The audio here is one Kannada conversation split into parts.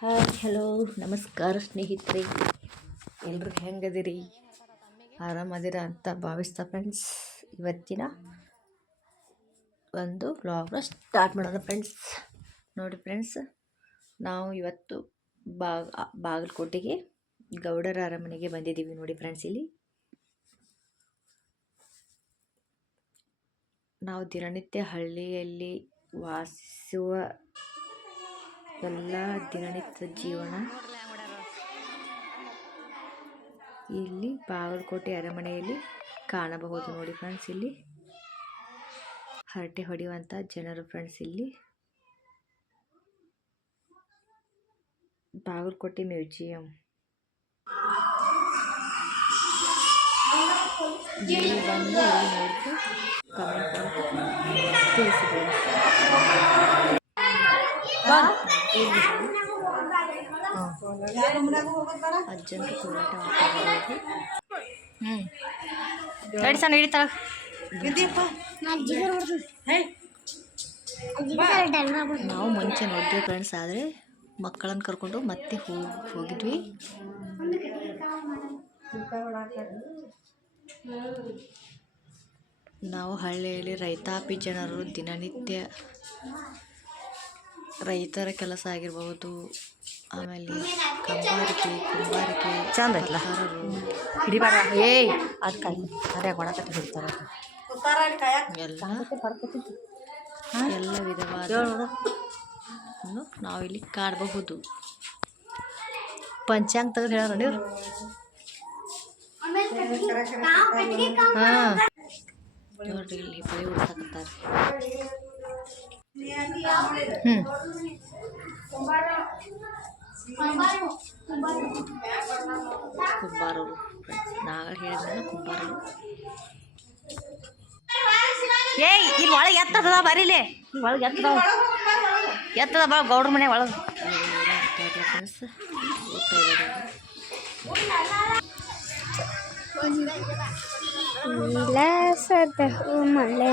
Hi, hello. ನಮಸ್ಕಾರ ಸ್ನೇಹಿತರೆ. ಎಲ್ಲರೂ ಹೆಂಗದಿರಿ? ಆರಾಮದಿರ ಅಂತ ಭಾವಿಸ್ತಾ ಫ್ರೆಂಡ್ಸ್ ಇವತ್ತಿನ ಒಂದು ವ್ಲಾಗ್ನ ಸ್ಟಾರ್ಟ್ ಮಾಡೋಣ ಫ್ರೆಂಡ್ಸ್ ನೋಡಿ ಫ್ರೆಂಡ್ಸ್ ನಾವು ಇವತ್ತು ಬಾಗ, ಬಾಗಲಕೋಟೆಗೆ ಗೌಡರ ಅರಮನೆಗೆ ಬಂದಿದ್ದೀವಿ ನೋಡಿ ಫ್ರೆಂಡ್ಸ್ ಇಲ್ಲಿ. ನಾವು ದಿನನಿತ್ಯ ಹಳ್ಳಿಯಲ್ಲಿ ವಾಸಿಸುವ ಎಲ್ಲ ದಿನನಿತ್ಯದ ಜೀವನ. ಇಲ್ಲಿ ಬಾಗಲಕೋಟೆ ಅರಮನೆಯಲ್ಲಿ ಕಾಣಬಹುದು ನೋಡಿ ಫ್ರೆಂಡ್ಸ್ ಇಲ್ಲಿ ಹರಟೆ ಹೊಡೆಯುವಂಥ ಜನರು ಫ್ರೆಂಡ್ಸ್ ಇಲ್ಲಿ ಬಾಗಲಕೋಟೆ ಮ್ಯೂಸಿಯಂ. ಬಂದು ಕಮೆಂಟ್ ಹ್ಞೂ ಸಣ್ಣ ನಾವು ಮುಂಚೆ ನೋಡಿದ್ವಿ ಫ್ರೆಂಡ್ಸ್ ಆದರೆ ಮಕ್ಕಳನ್ನು ಕರ್ಕೊಂಡು ಮತ್ತೆ ಹೋಗಿ ಹೋಗಿದ್ವಿ. ನಾವು ಹಳ್ಳಿಯಲ್ಲಿ ರೈತಾಪಿ ಜನರು ದಿನನಿತ್ಯ ರೈತರ ಕೆಲಸ ಆಗಿರ್ಬೋದು ಆಮೇಲೆ ಕಂಬಾರಿಕೆ ಕುಂಬಾರಿಕೆ ಚಂದ ಇಲ್ಲ ಹಿಡಿಬೇಡ ಏಯ್ ಅದು ಕೈ ಅದೇ ಒಳಕಟ್ಟಿ ಹಿಡಿತಾರೆ ಎಲ್ಲ ಎಲ್ಲ ವಿಧವಾದ ನಾವಿಲ್ಲಿ ಕಾಣಬಹುದು ಪಂಚಾಂಗ ತೆಗೆದು ಹೇಳೋಣ ನೀವು ಹಾಂ ನೋಡ್ರಿ ಇಲ್ಲಿ ಬಳಿ ಉಡ್ಸಕತ್ತಾರೆ. ಕುಂಬಾರರು ನಾಗ ಹೇಳಿದ್ರೆ ಕುಂಬಾರರು ಏಯ್ ಇಲ್ಲಿ ಒಳಗೆ ಎತ್ತದ ಬರೀಲಿ ಇಲ್ಲಿ ಒಳಗೆ ಎತ್ತದ ಎತ್ತದ ಬಾ ಗೌಡ್ರ ಮನೆ ಒಳಗೆ ಫ್ರೆಂಡ್ಸ್ ಓದ್ತಾ ಇದ್ದಾರೆ ವಿಲಾಸದ ಮಳೆ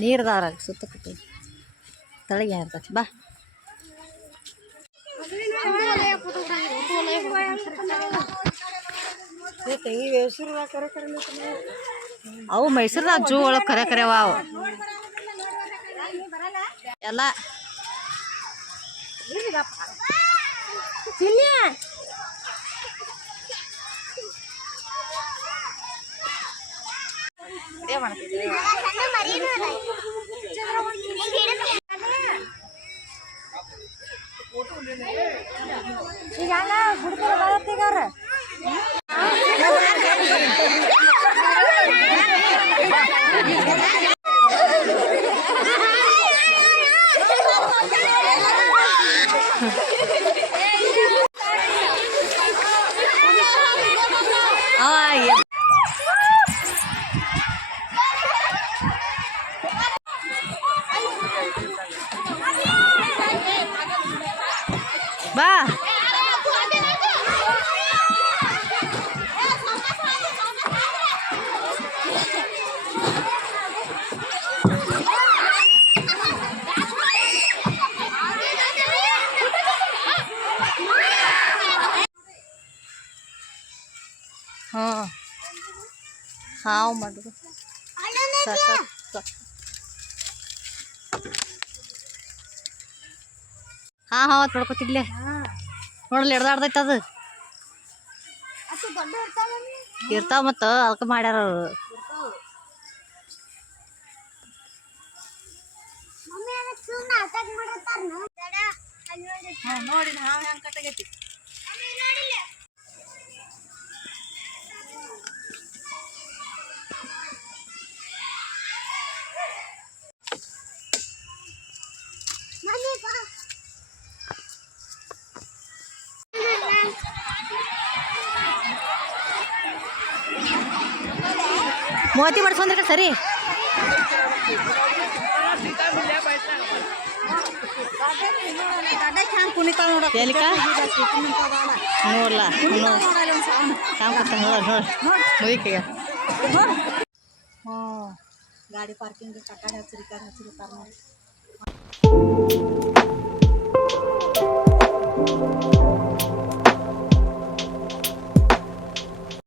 ನೀರ್ದಾರ ಸುತ್ತ ಕಟ್ಟಿ ತಳಗೆ ಏನಿರ್ತೈತಿ ಬಾ. ಅವು ಮೈಸೂರ್ದಾಗ ಜೂ ಒಳಗೆ ಕರೆ ಕರೆವ ಅವು ಎಲ್ಲ. ಅವ ಎ- ಬಾ ಹಾಂ बा हाँ हाँ मत ಹಾಂ ಹಾಂ ತೊಡ್ಕೊತಿದ್ಲೆ ನೋಡಲ್ಲ ಎಡ್ದಾಡ್ದೈತೆ ಅದು. ಇರ್ತಾವ ಮತ್ತು ಅದಕ್ಕೆ ಮಾಡ್ಯಾರ ಅವರು. ನೋಡಿ. ನಾವು ಹೆಂಗೆ ಕಟ್ಟಾಗೈತಿ ಮೂವತ್ತಿ ಮಾಡಿಸ್ಕೊಂಡ್ರೆ ಸರಿ. ನೋಡ್ಲ ನೋಡ್ ಮುಗಿಕೀಗ ಗಾಡಿ ಪಾರ್ಕಿಂಗ್ ಕಟ್ಟಾಡಿ ಹಚ್ಚಿರಿ ಹಚ್ಚಿರ್ತಾರೆ. ನೋಡಿ